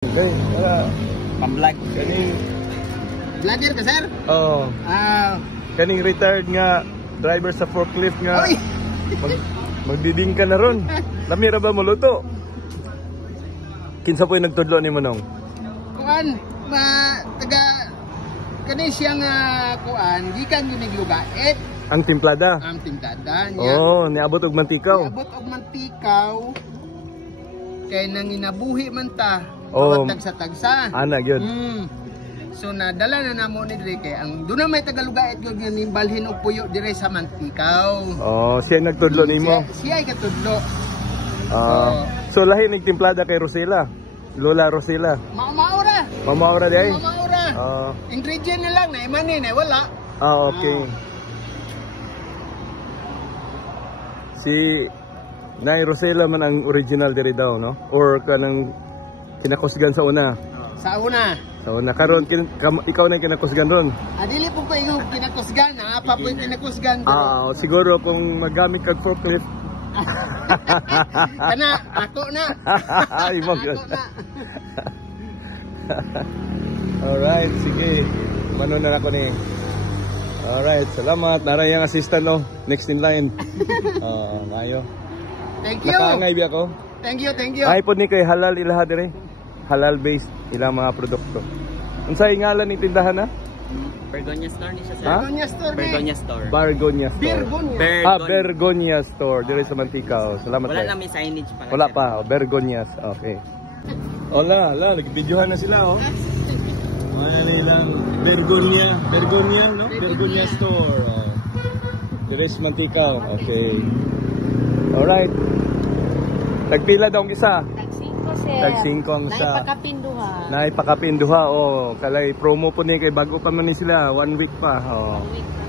Okay, Pang-vlog. kaning Vlogger ka, sir? oh, kaning retired nga driver sa forklift nga Oy! magdiding ka na ron. Lamira ba mo luto? Kinsa po yung nagtudlo ni Manong? Kuan, taga kani siyang kuan, gikan yun naglugait. Ang timplada. Ang tingkada niya. Oh, niabot og mantikaw. Abot og mantikaw. Kay nang inabuhi man ta. Oh. Tagsa-tagsa. Ana gyud. So nadala na namo ni dire kay ang duna may tagalugait gyud nga nimbalhin og puyo dire sa mantikaw. Oh, siya nagtudlo nimo. Siya ay katudlo. So lahi ning timplada kay Rosela. Lola Rosela. Maura. Mamaura di ay? Maura. Ingredient na lang na imanin eh wala. Okay. Si Nay Rosela man ang original diri daw, no? Or kanang kinakusgan sa una. Sa una. Sa una karon ikaw na yung kinakusgan ron. Dili po ko yung kinakusgan, pa po yung kinakusgan. Siguro kung magamit kag forklift. Kana, ako na. Ay, mo Ako na. Alright, sige. Mano na ako ni. Alright, salamat. Naray ang assistant, no? Next in line. Mayo. Thank you. Nakaangay biya ko. Thank you, thank you. Ay po ni kay halal ilaha dire. Halal based ilang mga produkto. Unsay ngalan ni tindahan na? Bergonia Store ni siya, sir. Ha? Bergonia Store. Bergonia Store. Bergonia Store. Bergonia. Bergonia Store dire sa Mantikao. Salamat Wala kayo. na may signage pa. Wala pa, Bergonias. Okay. Hola, nag-videohan na sila, oh. Ano nilang Bergonia, no? Bergonia Store. Dire sa Mantikao. Okay. Alright. Nagpila daw ang isa. Tag 5, sir. Tag 5 ang isa. Naipakapinduha. Naipakapinduha, oh. Kalay promo po ni kay bago pa man ni sila, 1 week pa. Oh. 1 week pa.